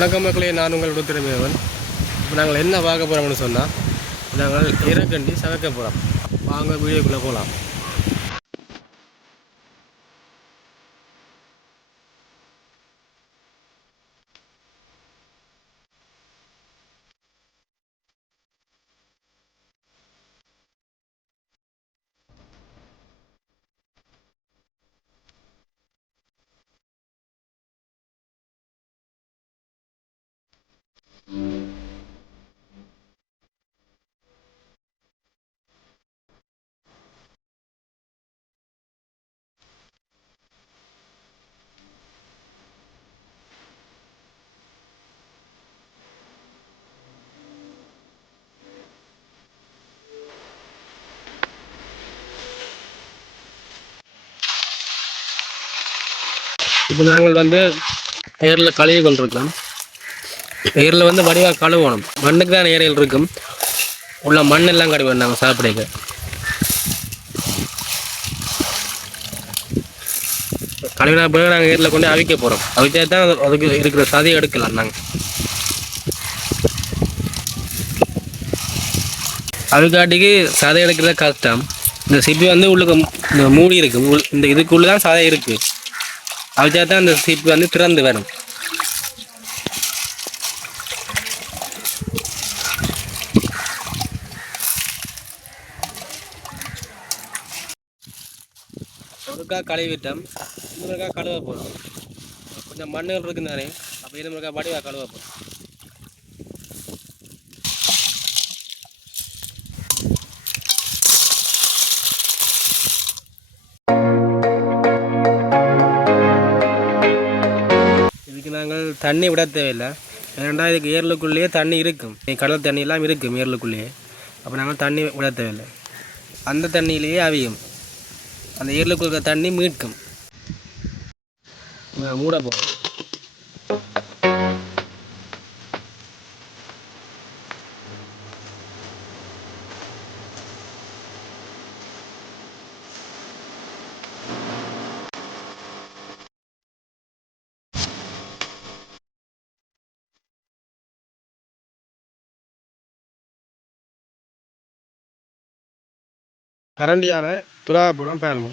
வணக்கம் மக்களே, நான் உங்களோட திறமையவன். இப்போ நாங்கள் என்ன பார்க்க போகிறோம்னு சொன்னால், நாங்கள் இறக்கண்டி சமைக்க போகிறோம். வாங்க வீடியோக்குள்ளே போகலாம். இப்போ நாங்கள் ஏரில் கழுவி கொண்டிருக்கலாம். ஏரில் வடிவாக கழுவணும். மண்ணுக்கு தான் ஏரியில் இருக்கும். உள்ள மண்ணெல்லாம் கழுவணும் நாங்கள் சாப்பிடுங்க. கழுவினா பிறகு நாங்கள் ஏரில் கொண்டு அவிக்க போகிறோம். அவிச்சா தான் அதுக்கு இருக்கிற சதையை எடுக்கலாம். நாங்கள் அவிக்காட்டிக்கு சதை எடுக்கிறத கஷ்டம். இந்த சிப்பி உள்ளுக்கு இந்த மூடி இருக்கு. இந்த இதுக்குள்ளே தான் சதை இருக்குது. அவிச்சா தான் அந்த சிப்பி திறந்து வரும். ஒருக்கா கழுவிட்டோம். இன்னொருக்கா கழுவ போகிறோம். கொஞ்சம் மண்ணுகள் இருக்குன்னு தானே, அப்போ இன்னொருக்கா வடிவாக கழுவ போகிறோம். இதுக்கு நாங்கள் தண்ணி விட தேவையில்லை. ஏன்னா இதுக்கு ஏர்லுக்குள்ளேயே தண்ணி இருக்கும். கடல் தண்ணி எல்லாம் இருக்கும் ஏர்லுக்குள்ளேயே. அப்போ நாங்கள் தண்ணி விட தேவையில்லை. அந்த தண்ணியிலேயே அவியும். அந்த ஏர்லுக்குள்ள இருக்கிற தண்ணி மீட்கும். மூட போகும். கரண்டியால் துளாவப்படும் பாருங்க.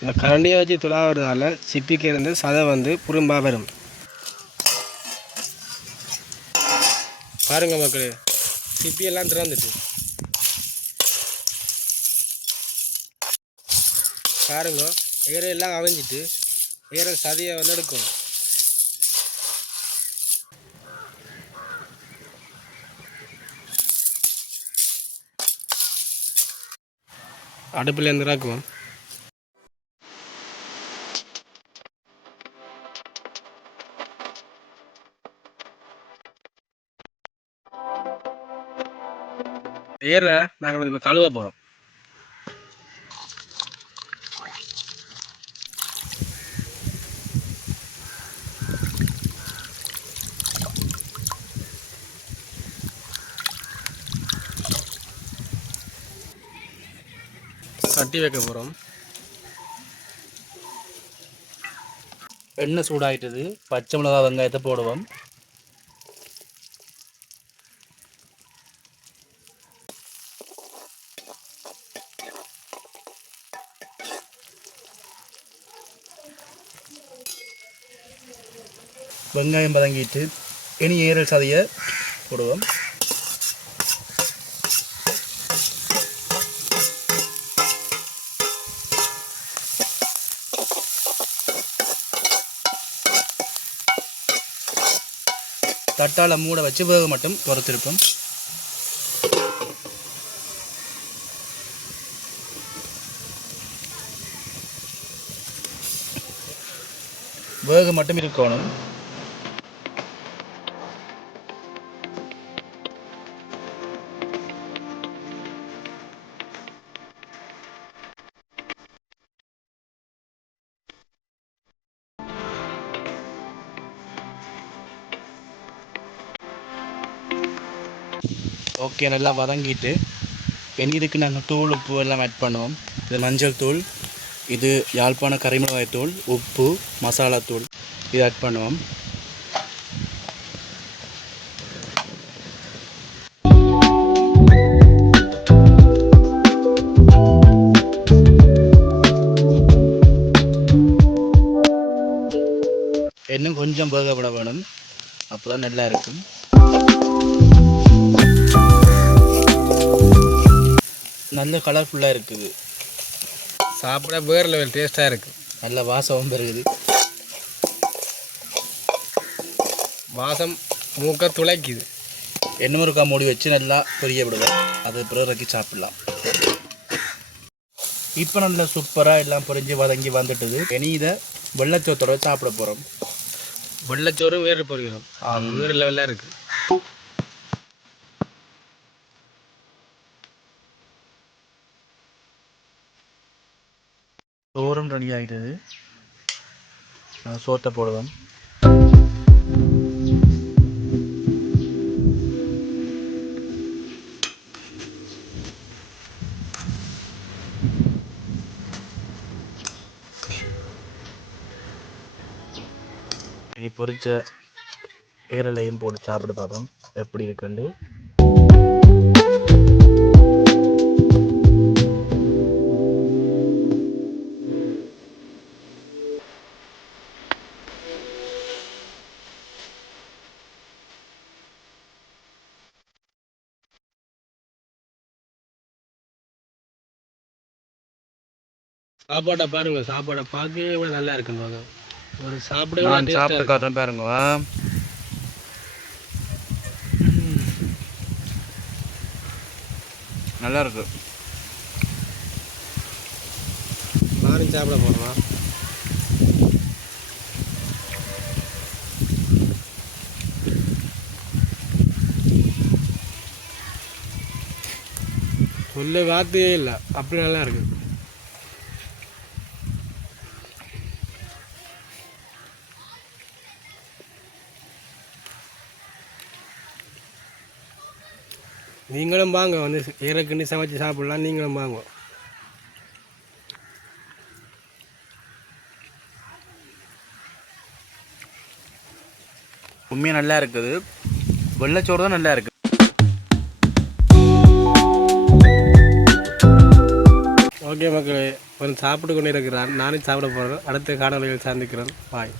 இந்த கரண்டியை வச்சு துளாவுறதால சிப்பிக்கு இருந்து சதை புறம்பாக வரும். பாருங்க மக்களே, சிப்பியெல்லாம் திறந்துட்டு பாருங்க. ஏரையெல்லாம் அவிஞ்சிட்டு ஏற சதையை எடுக்கும். அடுப்பில் இருந்து இறக்குவோம். ஏரை நாங்கள் இப்போ கழுவ போகிறோம். சட்டி வைக்க போகிறோம். எண்ணெய் சூடாயிட்டது. பச்சை மிளகா வெங்காயத்தை போடுவோம். வெங்காயம் பதங்கிட்டு இனி ஏரல் சதையை போடுவோம். தட்டால மூட வச்சு வேக மட்டும் பொறுத்திருப்போம். வேக மட்டும் இருக்கணும். ஓகே, நல்லா வதங்கிட்டு இனி இதுக்கு நாங்கள் தூள் உப்பு எல்லாம் ஆட் பண்ணுவோம். இது மஞ்சள் தூள், இது யாழ்ப்பாண கறிமிளகாய் தூள், உப்பு, மசாலா தூள் இது ஆட் பண்ணுவோம். இன்னும் கொஞ்சம் வேகப்பட வேணும், அப்போ தான் நல்லா இருக்கும். நல்ல கலர்ஃபுல்லாக இருக்குது, சாப்பிட வேறு லெவல் டேஸ்ட்டாக இருக்குது. நல்ல வாசமும் பெருகுது. வாசம் மூக்க துளைக்குது. எண்ணெய் முறுக்கா மூடி வச்சு நல்லா பொரிய விடுவோம், அது பிறகு இறக்கி சாப்பிடலாம். இப்போ நல்லா சூப்பராக எல்லாம் பொரிஞ்சு வதங்கி வந்துட்டுது. இனி இதை வெள்ளச்சோத்தோட சாப்பிட போகிறோம். வெள்ளச்சோறும் வேறு பொரிக்கிறோம், வேறு லெவலில் இருக்குது. சோறும் ரெடி ஆகிட்டது, சோத்தை போடுவோம். இனி பொரிச்ச ஈரலையும் போட்டு சாப்பிட பார்ப்போம் எப்படி இருக்குண்டு. சாப்பாடை பாருங்க, சாப்பாடை பார்க்கவே நல்லா இருக்குன்னு ஒரு சாப்பிட சாப்பிட்டு காட்டுறேன் பாருங்க. நல்லா இருக்கு. நானும் சாப்பிட போகிறோம். சொல்ல வார்த்தையே இல்லை, அப்படி நல்லா இருக்கு. நீங்களும் வாங்க, வந்து இறக்குன்னு சமைச்சு சாப்பிடலாம். நீங்களும் வாங்க. உண்மையாக நல்லா இருக்குது, வெள்ளச்சோறு தான் நல்லா இருக்குது. ஓகே மக்களே, கொஞ்சம் சாப்பிட்டு கொண்டு இருக்கிறான். நானும் சாப்பிட போகிறேன். அடுத்த காணொலியில் சந்திக்கிறேன். பாய்.